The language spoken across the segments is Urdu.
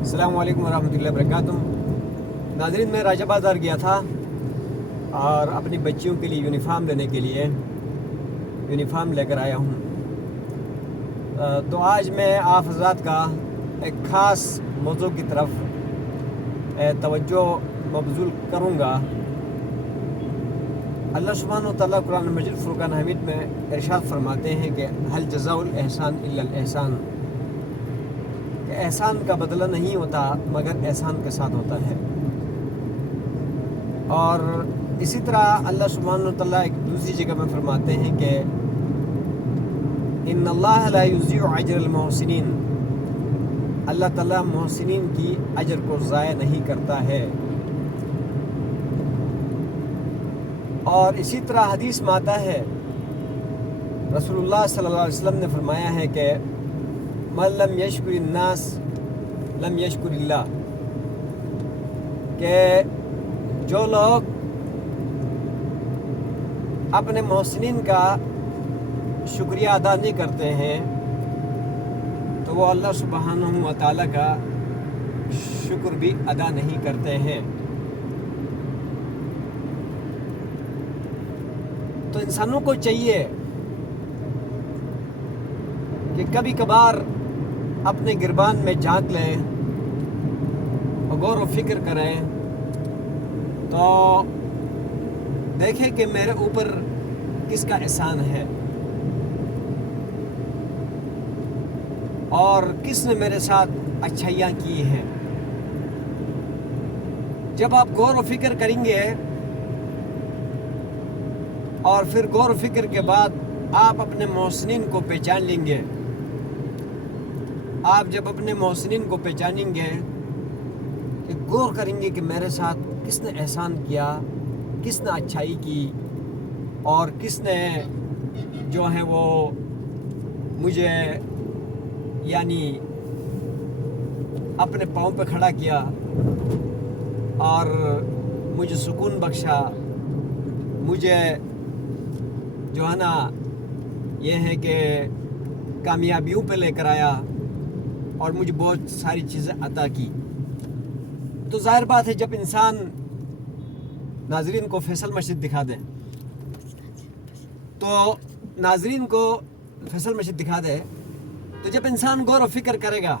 السلام علیکم ورحمۃ اللہ وبرکاتہ۔ ناظرین، میں راجہ بازار گیا تھا اور اپنی بچیوں کے لیے یونیفارم لینے کے لیے یونیفارم لے کر آیا ہوں۔ تو آج میں آپ حضرات کا ایک خاص موضوع کی طرف توجہ مبذول کروں گا۔ اللہ سبحانہ و تعالیٰ قرآن مجید فرقان حمید میں ارشاد فرماتے ہیں کہ هل جزاء الاحسان الا الاحسان، کہ احسان کا بدلہ نہیں ہوتا مگر احسان کے ساتھ ہوتا ہے۔ اور اسی طرح اللہ سبحانہ و تعالیٰ ایک دوسری جگہ میں فرماتے ہیں کہ ان اللہ لا یضیع اجر المحسنین، اللہ تعالیٰ محسنین کی اجر کو ضائع نہیں کرتا ہے۔ اور اسی طرح حدیث میں آتا ہے، رسول اللہ صلی اللہ علیہ وسلم نے فرمایا ہے کہ من لم یشکر الناس لم یشکر اللہ، کہ جو لوگ اپنے محسنین کا شکریہ ادا نہیں کرتے ہیں تو وہ اللہ سبحانہ و تعالیٰ کا شکر بھی ادا نہیں کرتے ہیں۔ تو انسانوں کو چاہیے کہ کبھی کبھار اپنے گربان میں جھانک لیں اور غور و فکر کریں تو دیکھیں کہ میرے اوپر کس کا احسان ہے اور کس نے میرے ساتھ اچھائیاں کی ہیں۔ جب آپ غور و فکر کریں گے اور پھر غور و فکر کے بعد آپ اپنے محسنین کو پہچان لیں گے، آپ جب اپنے محسنین کو پہچانیں گے کہ غور کریں گے کہ میرے ساتھ کس نے احسان کیا، کس نے اچھائی کی اور کس نے جو ہے وہ مجھے یعنی اپنے پاؤں پہ کھڑا کیا اور مجھے سکون بخشا، مجھے جو ہے نا یہ ہے کہ کامیابیوں پہ لے کر آیا اور مجھے بہت ساری چیزیں عطا کی۔ تو ظاہر بات ہے جب انسان ناظرین کو فیصل مسجد دکھا دے تو ناظرین کو فیصل مسجد دکھا دے تو جب انسان غور و فکر کرے گا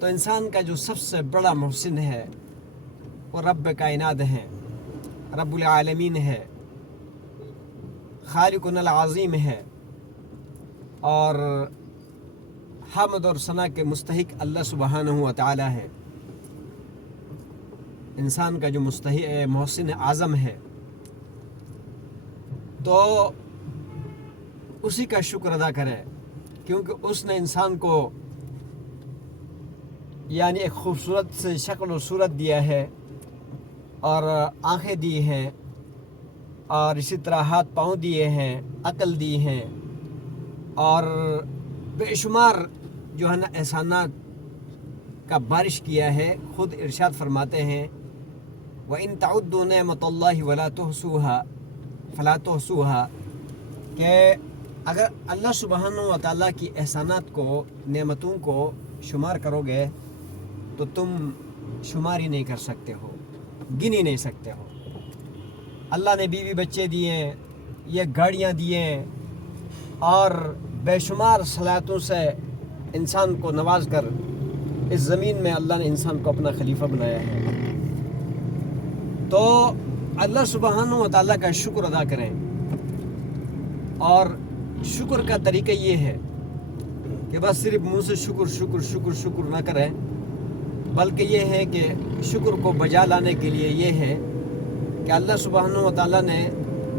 تو انسان کا جو سب سے بڑا محسن ہے وہ رب کائنات ہے، رب العالمین ہے، خالقنا العظیم ہے اور حمد اور ثنا کے مستحق اللہ سبحانہ و تعالی ہے۔ انسان کا جو محسن اعظم ہے تو اسی کا شکر ادا کرے، کیونکہ اس نے انسان کو یعنی ایک خوبصورت سے شکل و صورت دیا ہے اور آنکھیں دی ہیں اور اسی طرح ہاتھ پاؤں دیے ہیں، عقل دی ہیں اور بے شمار جو ہے نا احسانات کا بارش کیا ہے۔ خود ارشاد فرماتے ہیں وَإِن تَعُدُّوا نِعْمَةَ اللَّهِ وَلَا تُحْصُوهَا فَلَا تُحْصُوهَا، کہ اگر اللہ سبحانہ و تعالیٰ کی احسانات کو، نعمتوں کو شمار کرو گے تو تم شمار ہی نہیں کر سکتے ہو، گن ہی نہیں سکتے ہو۔ اللہ نے بیوی بچے دیے، یہ گاڑیاں دیے اور بے شمار صلاحیتوں سے انسان کو نواز کر اس زمین میں اللہ نے انسان کو اپنا خلیفہ بنایا ہے۔ تو اللہ سبحانہ و تعالیٰ کا شکر ادا کریں، اور شکر کا طریقہ یہ ہے کہ بس صرف منہ سے شکر شکر شکر شکر نہ کریں، بلکہ یہ ہے کہ شکر کو بجا لانے کے لیے یہ ہے کہ اللہ سبحانہ و تعالیٰ نے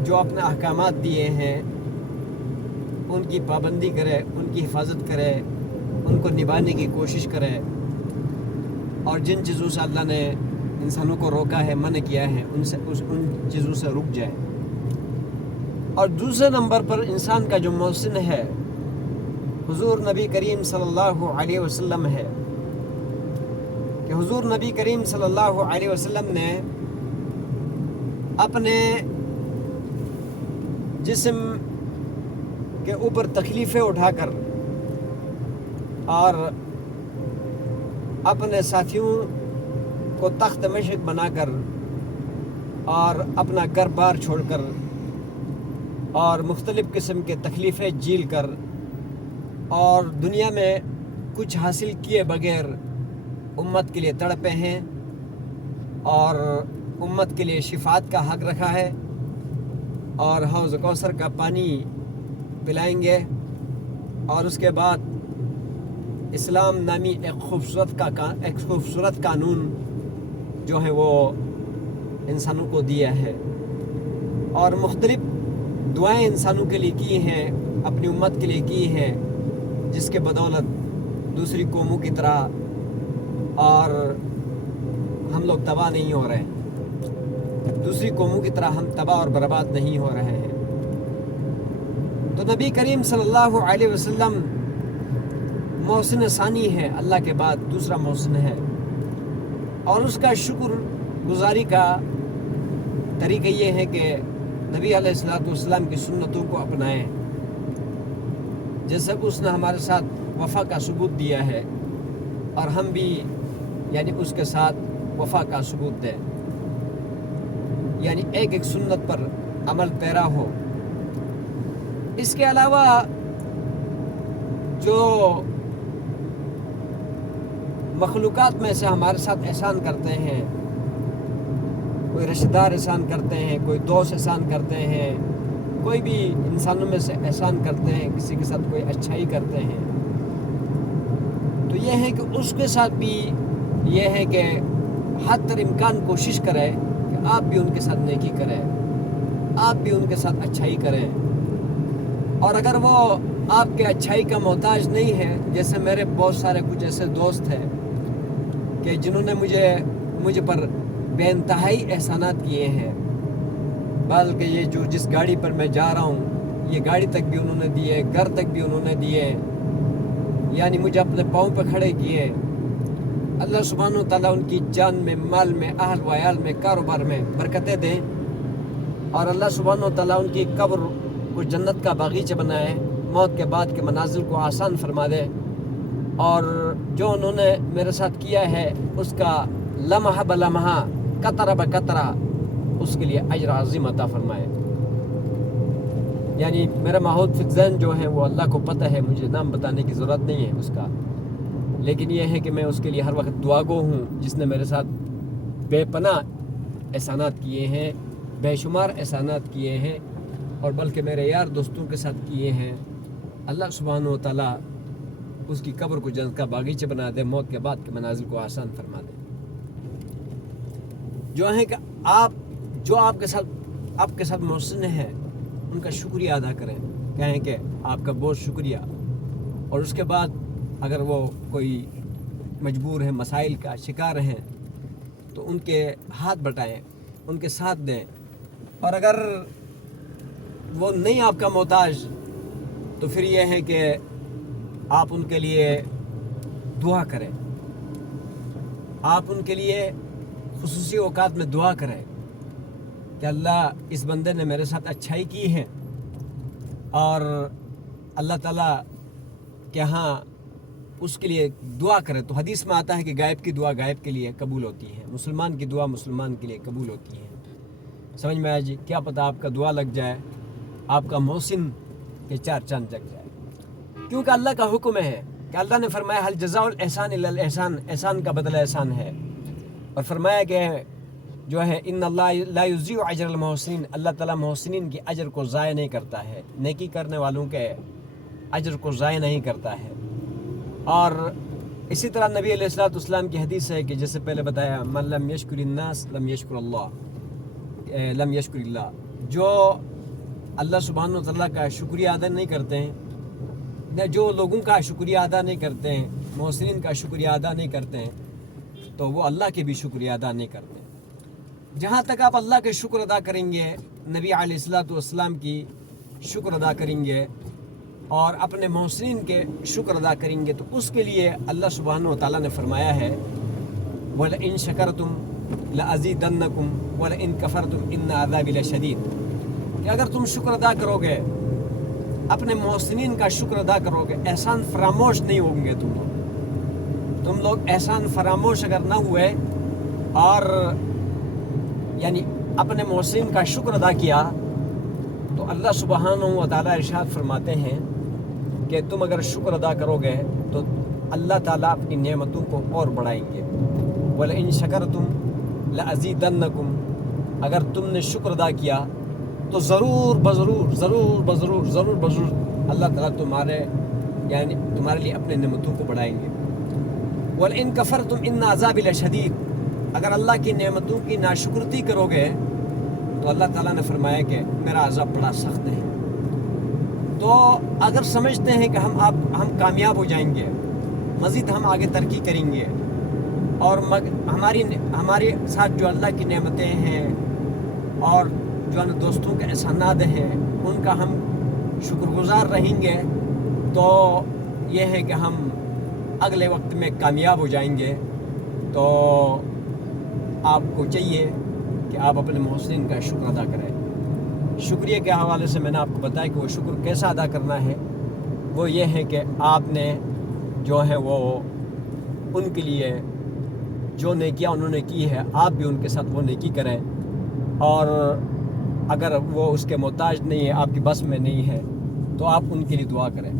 جو اپنے احکامات دیے ہیں ان کی پابندی کرے، ان کی حفاظت کرے، ان کو نبھانے کی کوشش کرے، اور جن چیزوں سے اللہ نے انسانوں کو روکا ہے، منع کیا ہے، ان چیزوں سے رک جائے۔ اور دوسرے نمبر پر انسان کا جو محسن ہے حضور نبی کریم صلی اللہ علیہ وسلم ہے، کہ حضور نبی کریم صلی اللہ علیہ وسلم نے اپنے جسم کے اوپر تکلیفیں اٹھا کر اور اپنے ساتھیوں کو تخت مشق بنا کر اور اپنا گھر بار چھوڑ کر اور مختلف قسم کے تکلیفیں جھیل کر اور دنیا میں کچھ حاصل کیے بغیر امت کے لیے تڑپے ہیں اور امت کے لیے شفاعت کا حق رکھا ہے اور حوض کوثر کا پانی پلائیں گے اور اس کے بعد اسلام نامی ایک خوبصورت قانون جو ہے وہ انسانوں کو دیا ہے اور مختلف دعائیں انسانوں کے لیے کی ہیں، اپنی امت کے لیے کی ہیں، جس کے بدولت دوسری قوموں کی طرح اور ہم لوگ تباہ نہیں ہو رہے ہیں، دوسری قوموں کی طرح ہم تباہ اور برباد نہیں ہو رہے ہیں۔ تو نبی کریم صلی اللہ علیہ وسلم محسن ثانی ہے، اللہ کے بعد دوسرا محسن ہے، اور اس کا شکر گزاری کا طریقہ یہ ہے کہ نبی علیہ السلام کی سنتوں کو اپنائیں، جیسے اس نے ہمارے ساتھ وفا کا ثبوت دیا ہے اور ہم بھی یعنی اس کے ساتھ وفا کا ثبوت دیں، یعنی ایک ایک سنت پر عمل پیرا ہو۔ اس کے علاوہ جو مخلوقات میں سے ہمارے ساتھ احسان کرتے ہیں، کوئی رشتہ دار احسان کرتے ہیں، کوئی دوست احسان کرتے ہیں، کوئی بھی انسانوں میں سے احسان کرتے ہیں، کسی کے ساتھ کوئی اچھائی کرتے ہیں، تو یہ ہے کہ اس کے ساتھ بھی یہ ہے کہ حد تر امکان کوشش کرے کہ آپ بھی ان کے ساتھ نیکی کریں، آپ بھی ان کے ساتھ اچھائی کریں، اور اگر وہ آپ کے اچھائی کا محتاج نہیں ہے، جیسے میرے بہت سارے کچھ ایسے دوست ہیں کہ جنہوں نے مجھے پر بے انتہائی احسانات کیے ہیں، بلکہ یہ جو جس گاڑی پر میں جا رہا ہوں یہ گاڑی تک بھی انہوں نے دیے، گھر تک بھی انہوں نے دیے، یعنی مجھے اپنے پاؤں پہ کھڑے کیے۔ اللہ سبحانہ و تعالیٰ ان کی جان میں، مال میں، اہل و عیال میں، کاروبار میں برکتیں دیں، اور اللہ سبحانہ و تعالیٰ ان کی قبر کو جنت کا باغیچہ بنائے، موت کے بعد کے منازل کو آسان فرما دے، اور جو انہوں نے میرے ساتھ کیا ہے اس کا لمحہ بلمحہ، قطرہ بقطرہ اس کے لیے اجر عظیم عطا فرمائے۔ یعنی میرا ماحول فضین جو ہے وہ اللہ کو پتہ ہے، مجھے نام بتانے کی ضرورت نہیں ہے اس کا، لیکن یہ ہے کہ میں اس کے لیے ہر وقت دعا گو ہوں، جس نے میرے ساتھ بے پناہ احسانات کیے ہیں، بے شمار احسانات کیے ہیں، اور بلکہ میرے یار دوستوں کے ساتھ کیے ہیں۔ اللہ سبحانہ و تعالیٰ اس کی قبر کو جنت کا باغیچہ بنا دے، موت کے بعد کے منازل کو آسان فرما دے۔ جو ہے کہ جو آپ کے ساتھ محسن ہے ان کا شکریہ ادا کریں، کہیں کہ آپ کا بہت شکریہ، اور اس کے بعد اگر وہ کوئی مجبور ہے، مسائل کا شکار ہیں، تو ان کے ہاتھ بٹائیں، ان کے ساتھ دیں، اور اگر وہ نہیں آپ کا محتاج تو پھر یہ ہے کہ آپ ان کے لیے دعا کریں، آپ ان کے لیے خصوصی اوقات میں دعا کریں کہ اللہ اس بندے نے میرے ساتھ اچھائی کی ہے، اور اللہ تعالیٰ کہ ہاں اس کے لیے دعا کرے۔ تو حدیث میں آتا ہے کہ غائب کی دعا غائب کے لیے قبول ہوتی ہے، مسلمان کی دعا مسلمان کے لیے قبول ہوتی ہے۔ سمجھ میں آیا جی؟ کیا پتہ آپ کا دعا لگ جائے، آپ کا محسن کے چار چاند جگ جائے، کیونکہ اللہ کا حکم ہے کہ اللہ نے فرمایا حل جزاء الاحسان الا الاحسان، احسان کا بدلہ احسان ہے، اور فرمایا کہ جو ہے ان اللہ لا یضیع اجر المحسنین، اللہ تعالیٰ محسنین کی اجر کو ضائع نہیں کرتا ہے، نیکی کرنے والوں کے اجر کو ضائع نہیں کرتا ہے۔ اور اسی طرح نبی علیہ السلام کی حدیث ہے کہ جیسے پہلے بتایا، من لم یشکر الناس لم یشکر اللہ، لم یشکر اللہ، جو اللہ سبحانہ وتعالیٰ کا شکریہ ادا نہیں کرتے ہیں، جو لوگوں کا شکریہ ادا نہیں کرتے ہیں، محسنین کا شکریہ ادا نہیں کرتے ہیں، تو وہ اللہ کے بھی شکریہ ادا نہیں کرتے ہیں۔ جہاں تک آپ اللہ کے شکر ادا کریں گے، نبی علیہ السلام کی شکر ادا کریں گے اور اپنے محسنین کے شکر ادا کریں گے، تو اس کے لیے اللہ سبحانہ و تعالیٰ نے فرمایا ہے وَلَئِن شَكَرْتُمْ لَأَزِيدَنَّكُمْ وَلَئِن كَفَرْتُمْ إِنَّ عَذَابِي لَشَدِيدٌ، کہ اگر تم شکر ادا کرو گے، اپنے محسنین کا شکر ادا کرو گے، احسان فراموش نہیں ہوں گے تم، تم لوگ احسان فراموش اگر نہ ہوئے اور یعنی اپنے محسن کا شکر ادا کیا تو اللہ سبحانہ و تعالیٰ ارشاد فرماتے ہیں کہ تم اگر شکر ادا کرو گے تو اللہ تعالیٰ اپنی نعمتوں کو اور بڑھائیں گے. وَلَئِن شَكَرْتُمْ لَأَزِيدَنَّكُمْ اگر تم نے شکر ادا کیا تو ضرور بضرور اللہ تعالیٰ تمہارے لیے اپنے نعمتوں کو بڑھائیں گے. وَلَئِن كَفَرْتُمْ إِنَّ عَذَابِي لَشَدِيدٌ اگر اللہ کی نعمتوں کی ناشکرتی کرو گے تو اللہ تعالیٰ نے فرمایا کہ میرا عذاب بڑا سخت ہے. تو اگر سمجھتے ہیں کہ ہم کامیاب ہو جائیں گے، مزید ہم آگے ترقی کریں گے اور ہمارے ساتھ جو اللہ کی نعمتیں ہیں اور جو دوستوں کے احسانات ہیں ان کا ہم شکر گزار رہیں گے، تو یہ ہے کہ ہم اگلے وقت میں کامیاب ہو جائیں گے. تو آپ کو چاہیے کہ آپ اپنے محسنین کا شکر ادا کریں. شکریہ کے حوالے سے میں نے آپ کو بتایا کہ وہ شکر کیسا ادا کرنا ہے. وہ یہ ہے کہ آپ نے جو ہے وہ ان کے لیے جو نیکیاں انہوں نے کی ہے آپ بھی ان کے ساتھ وہ نیکی کریں، اور اگر وہ اس کے محتاج نہیں ہے، آپ کی بس میں نہیں ہے، تو آپ ان کے لیے دعا کریں.